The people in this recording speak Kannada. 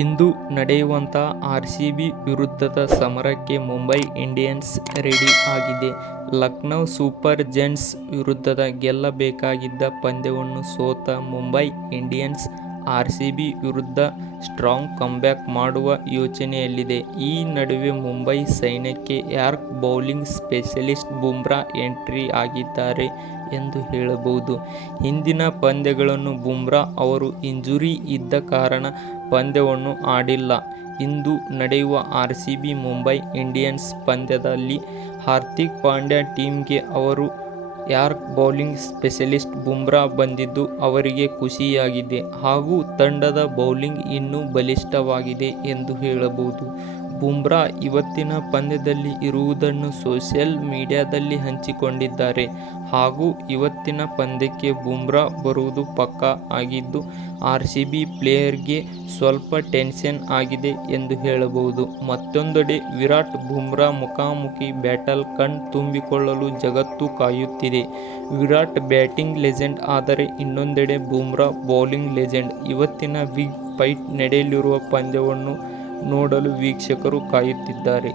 ಇಂದು ನಡೆಯುವಂಥ ಆರ್ ಸಿ ಬಿ ವಿರುದ್ಧದ ಸಮರಕ್ಕೆ ಮುಂಬೈ ಇಂಡಿಯನ್ಸ್ ರೆಡಿ ಆಗಿದೆ. ಲಕ್ನೌ ಸೂಪರ್ ಜೆಂಟ್ಸ್ ವಿರುದ್ಧದ ಗೆಲ್ಲಬೇಕಾಗಿದ್ದ ಪಂದ್ಯವನ್ನು ಸೋತ Mumbai Indians R C B ವಿರುದ್ಧ ಸ್ಟ್ರಾಂಗ್ ಕಮ್ಬ್ಯಾಕ್ ಮಾಡುವ ಯೋಚನೆಯಲ್ಲಿದೆ. ಈ ನಡುವೆ ಮುಂಬೈ ಸೈನ್ಯಕ್ಕೆ yorker bowling specialist Bumrah entry ಆಗಿದ್ದಾರೆ ಎಂದು ಹೇಳಬಹುದು. ಹಿಂದಿನ ಪಂದ್ಯಗಳನ್ನು ಬುಮ್ರಾ ಅವರು ಇಂಜುರಿ ಇದ್ದ ಕಾರಣ ಪಂದ್ಯವನ್ನು ಆಡಿಲ್ಲ. ಇಂದು ನಡೆಯುವ ಆರ್ಸಿಬಿ-ಮುಂಬೈ ಇಂಡಿಯನ್ಸ್ ಪಂದ್ಯದಲ್ಲಿ ಹಾರ್ದಿಕ್ ಪಾಂಡ್ಯ ಟೀಮ್ಗೆ ಅವರ ಯಾರ್ಕರ್ ಬೌಲಿಂಗ್ ಸ್ಪೆಷಲಿಸ್ಟ್ ಬುಮ್ರಾ ಬಂದಿದ್ದು ಅವರಿಗೆ ಖುಷಿಯಾಗಿದೆ ಹಾಗೂ ತಂಡದ ಬೌಲಿಂಗ್ ಇನ್ನೂ ಬಲಿಷ್ಠವಾಗಿದೆ ಎಂದು ಹೇಳಬಹುದು. ಬುಮ್ರಾ ಇವತ್ತಿನ ಪಂದ್ಯದಲ್ಲಿ ಇರುವುದನ್ನು ಸೋಷಿಯಲ್ ಮೀಡಿಯಾದಲ್ಲಿ ಹಂಚಿಕೊಂಡಿದ್ದಾರೆ ಹಾಗೂ ಇವತ್ತಿನ ಪಂದ್ಯಕ್ಕೆ ಬುಮ್ರಾ ಬರುವುದು ಪಕ್ಕಾ ಆಗಿದ್ದು, ಆರ್ ಸಿ ಬಿ ಪ್ಲೇಯರ್ಸ್ಗೆ ಸ್ವಲ್ಪ ಟೆನ್ಷನ್ ಆಗಿದೆ ಎಂದು ಹೇಳಬಹುದು. ಮತ್ತೊಂದೆಡೆ ವಿರಾಟ್ ಬುಮ್ರಾ ಮುಖಾಮುಖಿ ಬ್ಯಾಟಲ್ ಕಣ್ ತುಂಬಿಕೊಳ್ಳಲು ಜಗತ್ತು ಕಾಯುತ್ತಿದೆ. ವಿರಾಟ್ ಬ್ಯಾಟಿಂಗ್ ಲೆಜೆಂಡ್ ಆದರೆ ಇನ್ನೊಂದೆಡೆ ಬುಮ್ರಾ ಬೌಲಿಂಗ್ ಲೆಜೆಂಡ್. ಇವತ್ತಿನ ಬಿಗ್ ಫೈಟ್ ನಡೆಯಲಿರುವ ಪಂದ್ಯವನ್ನು ನೋಡಲು ವೀಕ್ಷಕರು ಕಾಯುತ್ತಿದ್ದಾರೆ.